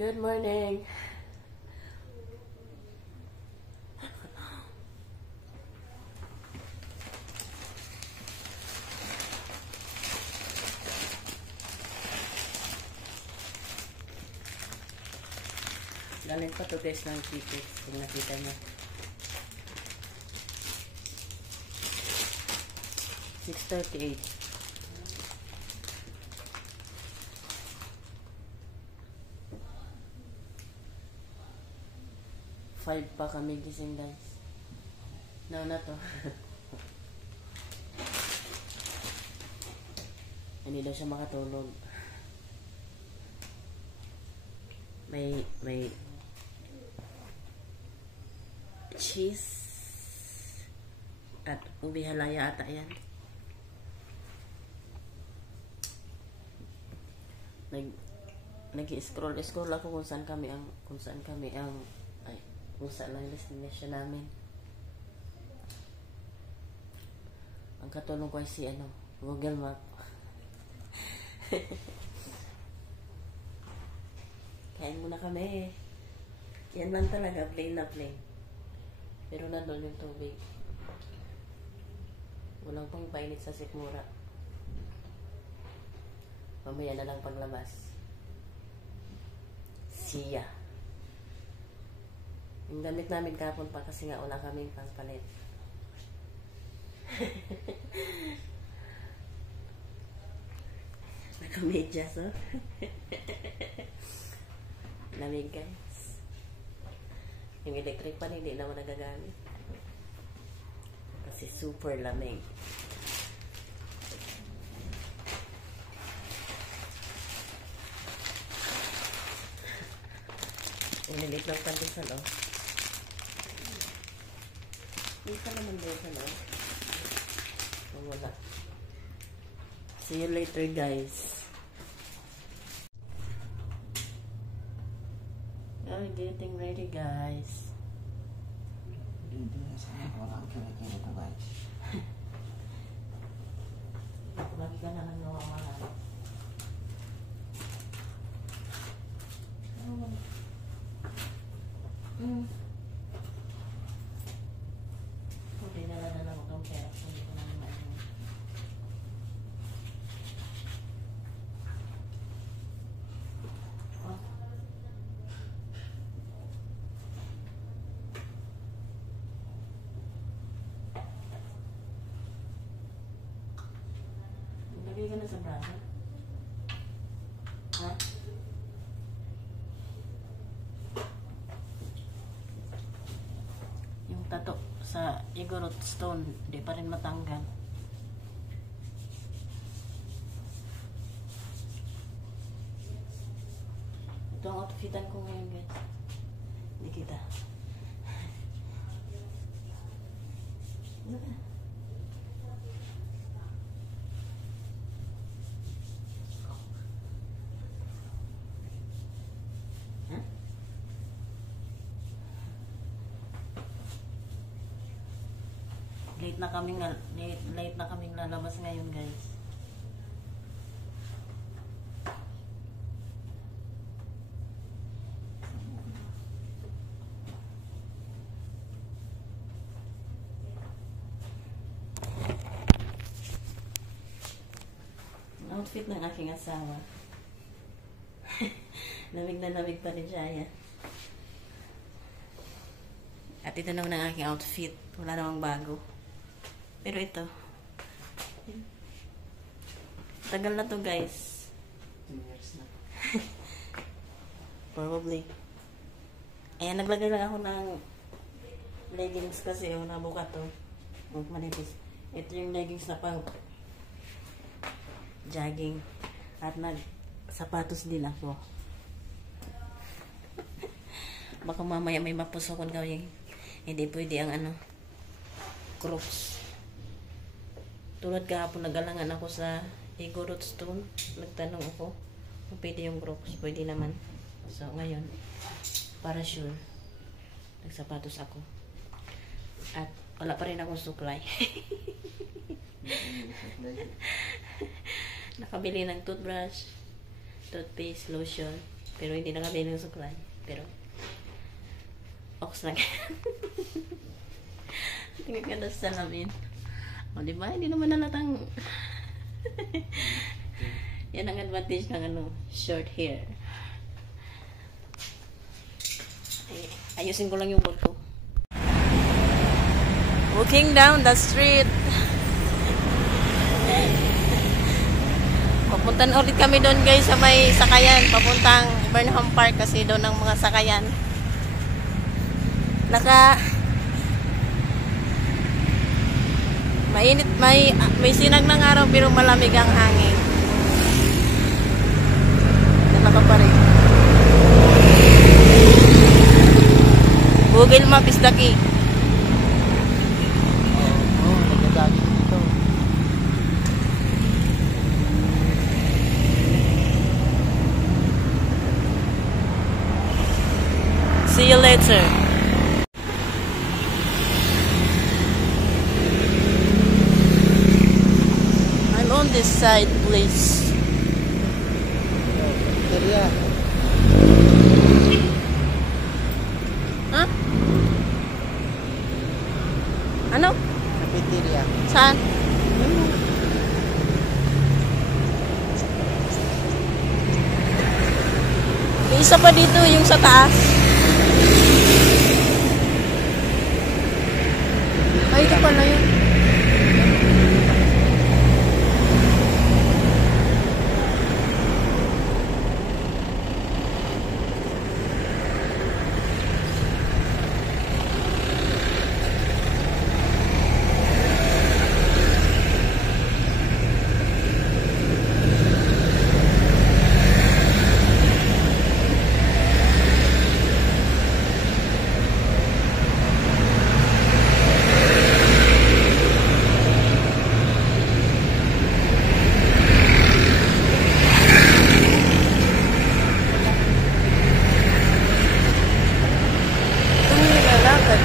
Good morning. Galing pa to guys ng tickets kung nakita nyo. 6:38. 5 pa kami gising guys. Now na to. Hindi daw siya makatulog. May cheese at ubi halaya ata yan. Nag-scroll ako kung saan kami ang destination namin. Ang katulong ko ay si Google Map. Kain muna kami. Yan lang talaga, plain na plain. Pero nandun yung tubig. Walang pang painit sa sikmura. Mamaya na lang paglabas. Siya. Yung gamit namin kapon pa kasi nga wala kaming pangpalit. Nakamedyas, oh. Lamig, guys. Yung electric pan hindi naman nagagamit. Kasi super lamig. Inilit ng pandesal, oh. Isa naman din sa loob. Wala. See you later, guys. I'm getting ready, guys. Lagi ka na nang nawawala. Hindi naladala ko itong pera. Hindi ko naman maano. Lagay ka na sa braso. Ha? Yung tato sa Igorot Stone, di pa rin matanggal. Ito ang outfitan ko ngayon, guys. Hindi kita. Late na kaming lalabas ngayon, guys. Outfit ng aking asawa. Lamig na lamig pa rin siya, yan. At ito naman ang aking outfit. Wala namang bago. Pero ito. Tagal na to, guys. 2 years na. Probably. Ayan, naglagay lang ako ng leggings kasi nabuka to. Manipis. Ito yung leggings na pang jogging. At sapatos din ako. Baka mamaya may mapusokon gawin. Hindi pwede ang Crocs. Tulad kahapon nagalangan ako sa Igorot Stone. Nagtanong ako kung pwede yung Crocs. Pwede naman. So ngayon, para sure, nagsapatos ako. At wala pa rin akong supply. Nakabili ng toothbrush, toothpaste, lotion, Pero hindi nakabili ng suklay. Pero, ox lang. Tingnan ka na sa salamin. O, diba? Hindi naman nalatang... Yan ang advantage ng short hair. Ay, ayusin ko lang yung buhok ko. Walking down the street. Papuntan ulit kami doon guys sa may sakayan. Papuntang Burnham Park kasi doon ang mga sakayan. Mainit, may sinag ng araw pero malamig ang hangin. Naka pa rin. Google Map is the key. Nagdadagin dito. See you later. I'm on this side, please. Cafeteria. Huh? Ano? Cafeteria. Saan? May isa pa dito, yung sa taas. Ay, ito pala yun.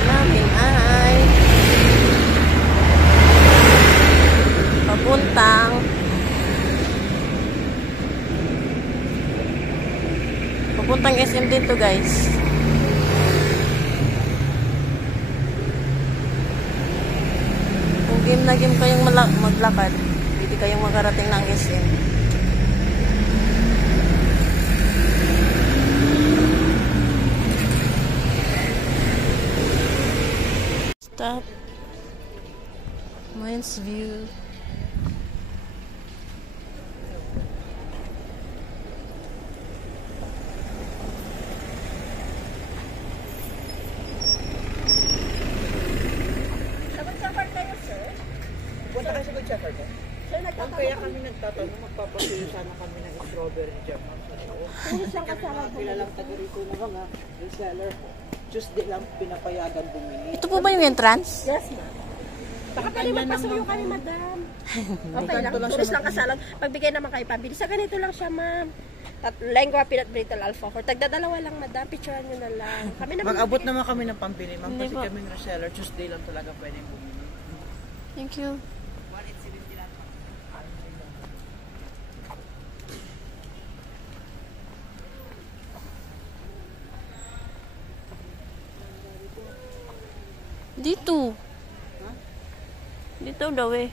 Namin ay papuntang SM dito guys. Kung game na game kayong maglakad, hindi kayong makarating ng SM. Stop. Mines View. Nag-suffer kayo, sir? Punta kayo sa Good Shepherd eh? Sir, nagtatanong. Kaya kami nagtatanong, magpapasuyo sana kami ng strawberry jam. Pulis lang kasama po. Kilalang taga rito na mga reseller. Tuesday lang pinapayagan bumili. Ito po ba yung entrance? Yes, ma'am. Baka pwede magpasuyo kami, madam. Okay lang. Pulis lang kasalang. Pagbigay naman kayo pabili. Sa ganito lang siya, ma'am. Lengua, peanut brittle, alfalfa. Tagdadalawa lang, madam. Picturean nyo na lang. Kami naman Mag-abot naman kami ng pambili, ma'am. Hindi Kasi po. kaming reseller, Tuesday lang talaga pwede bumili. Thank you. Dito. Dito daw eh.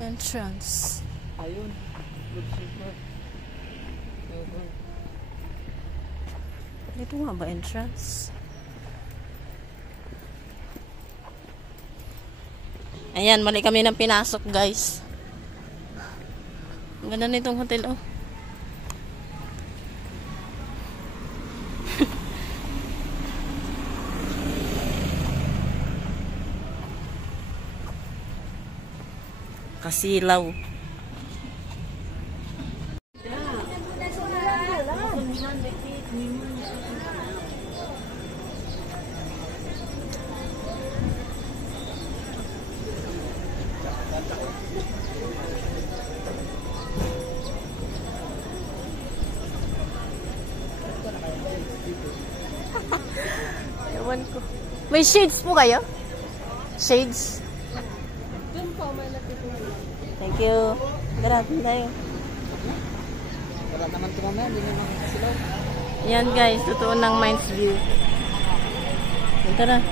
Entrance. Ayun. Good Shepherd. Dito nga ba entrance? Ayan, mali kami ng pinasok guys. Ang ganda nitong hotel oh. Kasilaw. Ewan ko. May shades po kayo? Shades? Doon po, may natitulog. Thank Thank you. Grabe tayo. Wala naman ito mamaya, hindi naman silaw. Yan guys, totoo ng Mines View. Tara.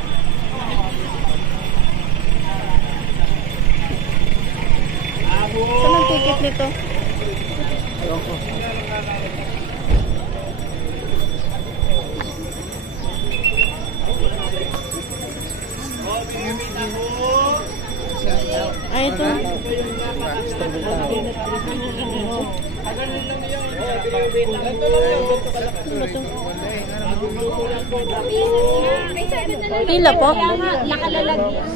Saan ang ticket nito? Ayaw ko. Ay, ito. Pila po?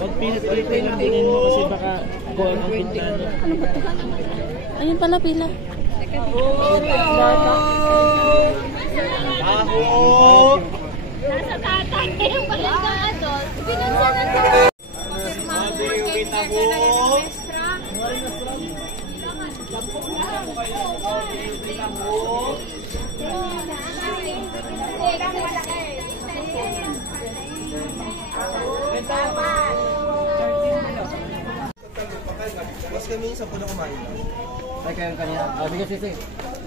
Magpinit ulit kayo ng tingin mo kasi baka goal ang bintana. Ayun pala pila. Nasa tatay yung palagaan doon. Pinansan na doon. Mas kami sa puno kumain. Ay, kayo kanina. Sige, sige.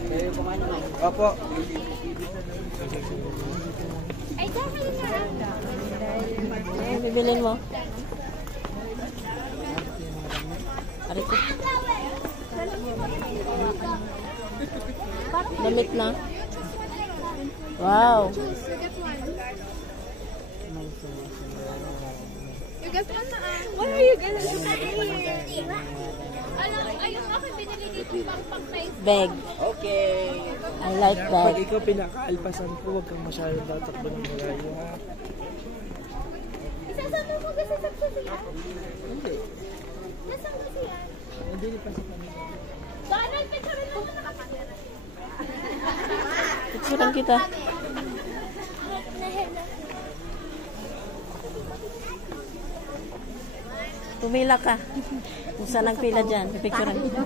Kayo kumain naman. Opo. Ay, dahil na. Ay, bibilin mo. Arito. Damit na. Wow. You get one na. What are you gonna do? Ayun ako binili dito pang-face. Bag. Okay. I like Pag bag. ikaw pinaka-alpasan ko, huwag kang masyadong tatakbo ng malayo, ha? Isasama mo kasi sa sila? Hindi. Nasaan kasi yan? Hindi pa sa kanila. Donald, picture mo naman nakakamera. Picturean kita. Pumila ka. Kung saan ang pila dyan. Picturean kita.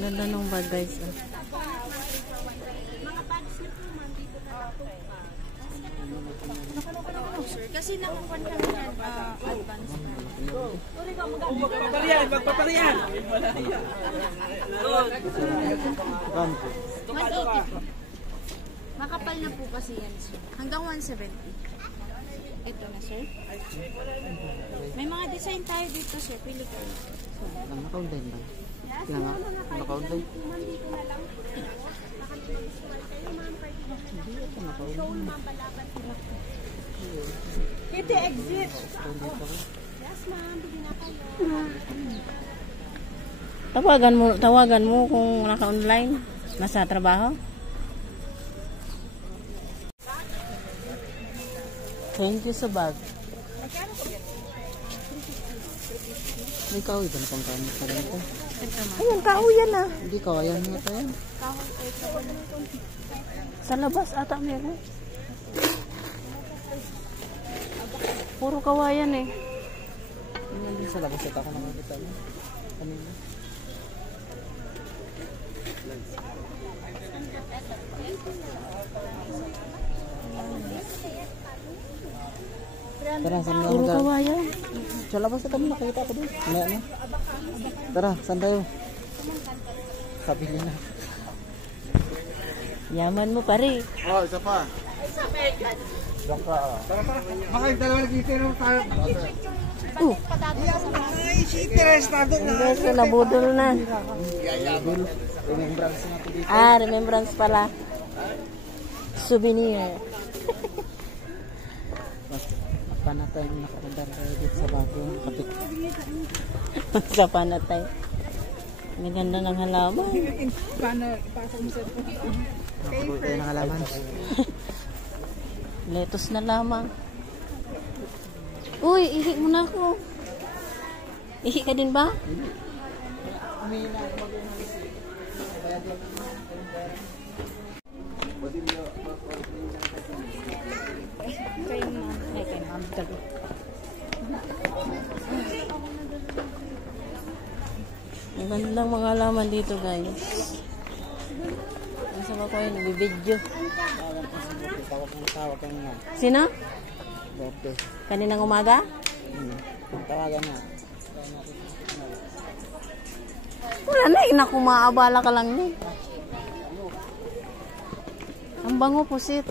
Ganda nung bag guys. Kasi nakakuan kami yan, advance. Magpapariyan! Magpapariyan! Makapal na po kasi yan, sir. Hanggang 170. Ito na, sir. May mga design tayo dito, sir. Pili kayo. Naka-online ba? Naka-online. Kitty, exit! Yes, ma'am. Bili na kayo. Tawagan mo kung naka-online. Nasa trabaho. Thank you sa bag. May kahoy ba na pang kami sa ganito? Ayun, kauyan na. Hindi kawayan nga tayo. Sa labas ata meron. Puro kawayan eh. Hindi sa labas ito ako nakakita mo. Kanina. Tara, saan na Puro kawayan. Sa labas ito kami nakita ko doon. Ano? Tara, saan tayo? Kabili na. Yaman mo pare. Oh, isa pa. Diyan ka. Tara. Baka yung dalawa nagtitiro tayo. Ay, interesado na. Hindi so nabudol na. Remembrance natin dito. Remembrance pala. Souvenir. Panatay yung nakakandar tayo dito sa bagong kapit. Sa panatay. May ganda ng halaman. Nakabuo tayo ng halaman. Lettuce na lamang. Uy, ihi mo na ako. Ihi ka din ba? Ang gandang mga halaman dito guys. Nasa ba ko yun? Nag-video. Tawag ka nga. Sino? Bote. Kaninang umaga? Tawagan nga. Wala na, naku, maabala ka lang ni. Ang bango pusit.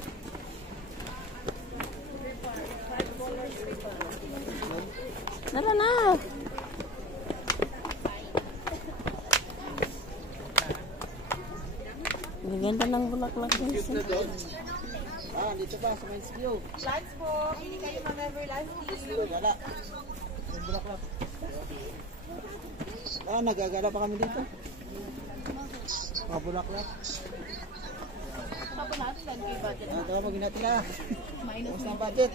Dala na. Ang ganda ng bulaklak guys. Dito pa sa Mines View. Lunch po. Hindi kayo mag-ever lunch. Wala. Yung bulaklak. Nagagala pa kami dito. Mga bulaklak. Tawagin natin na. Kumusta ang budget?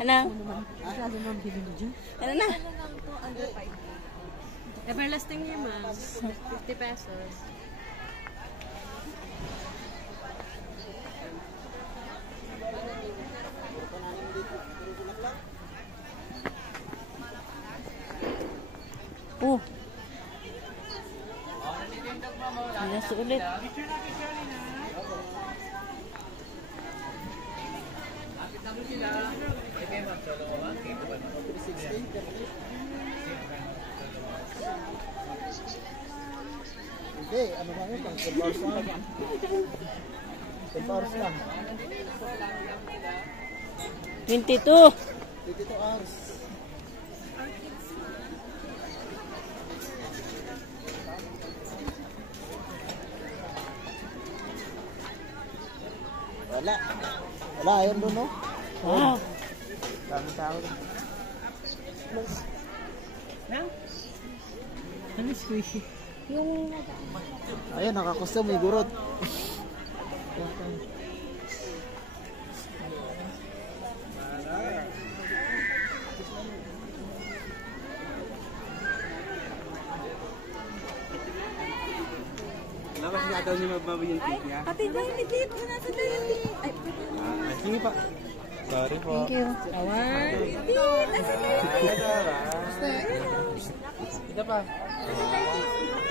Ano? Ano na? Everlasting niya, ma'am. 50 pesos. Oh. Hindi sulit. Hindi, ano ba yun? 12 hours lang. 12 hours lang. 22. 22 hours. Wala. Wala, ayun doon, no? Wow. Daming tao. Ano squishy? Ayun, nakakustom, may gurot. Labas nga daw niya magbabaw yung cake niya. Pati diabetes. Nasa diabetes. Ay, Sige pa. Sorry po. Thank you. Ito pa.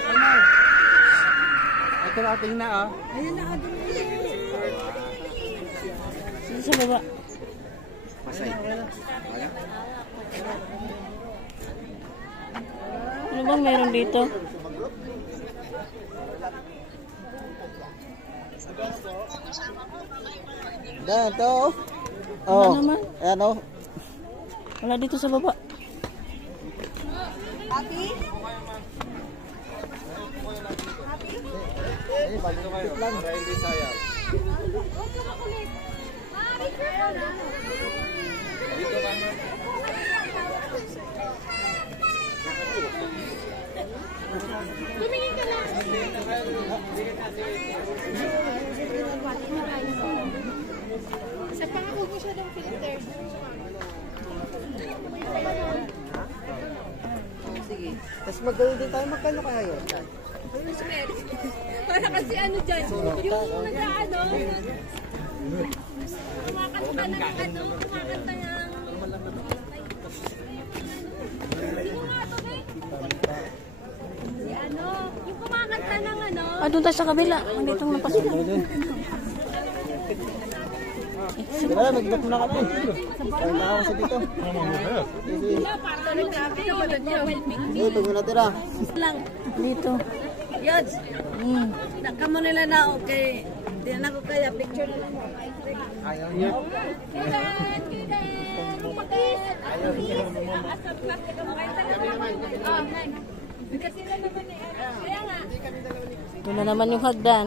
Ano? Ito na ating na ah. ayun na agad. Sino sa baba? Masay. Ano bang meron dito? Dahil ito. Wala naman. Ayan, oh. Wala dito sa baba. Happy? Balik lang. Hindi sayang. Dito kami. Tumingin ka lang. Sa pangako mo siya ng filter. Sige. Tapos mag-gawin din tayo. Magkano kaya yun? Para kasi ano dyan, yung nag-ano, kumakanta ng ano, kumakanta ng... Sino nga to, eh? Si ano, yung kumakanta ng ano, Ah, doon tayo sa kabila. Andito ang napasok. Sige na, mag-book na kami. Parang tao sa dito. Sige. parang nag-grabe yung overwhelming. Sige, pag mo natira. Lang. Dito. Yods, nakamo nila na okay. Di na ko kaya picture na lang. Ayaw niya. Ayaw niya. Asap na kasi na naman eh. Kaya nga. Ito na naman yung hagdan.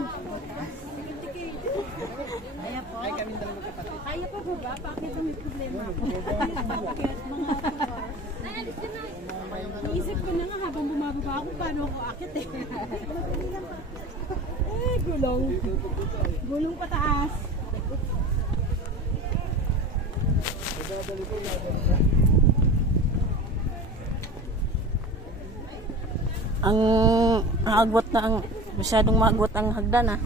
Kaya pa po ba? Bakit may problema? Isip ko na nga habang bumababa ako, paano ako akit eh. Ay, gulong. Gulong pataas. Ang agwat na ang masyadong maagwat ang hagdan ah.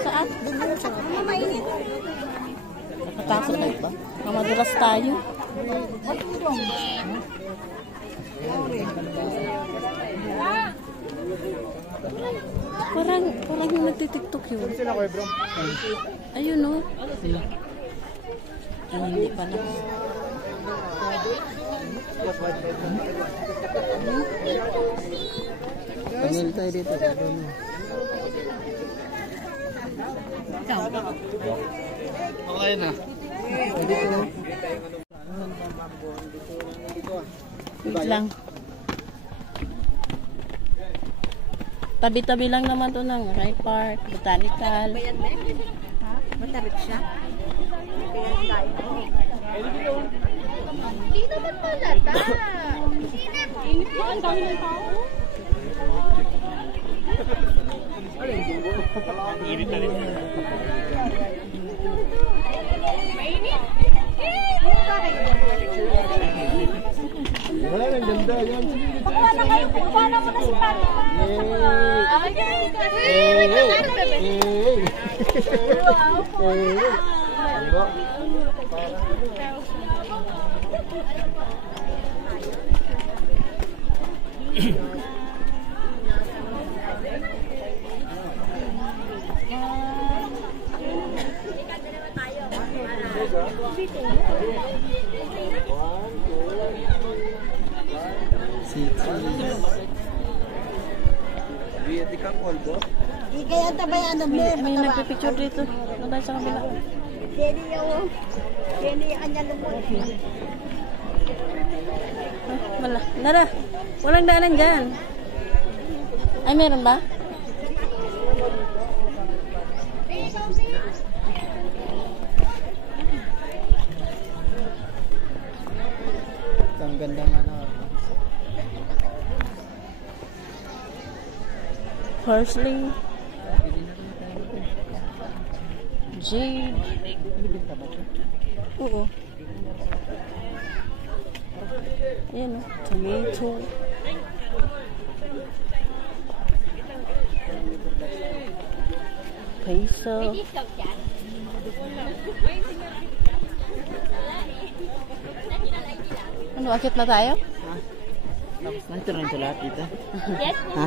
Saan? Nakatakot na ba? Mamadulas tayo. Parang yung nagtitiktok yun. Ayun o. Hindi pala. Pangil tayo dito. Okay na. Wait lang. Tabi-tabi lang naman to ng Rai Park, Botanical. Matarik siya. Hindi naman malata. Init mo, ang dami ng tao. Init na rin. Mainit. Wala nang ganda yan. Pakuha na kayo. Pakuha na mo na si Papa. Kaya tabayan ng May nagpipicture dito. Nandun sa kabila. Deni anya lumot. Wala. Nara. Walang daanan dyan. Ay, meron ba? Ang gandang ano. Parsley. Jade. Oo. Ayan o. Tomato. Peso. Ano, akit na tayo? Tapos na ito na lahat dito. Yes? Ha?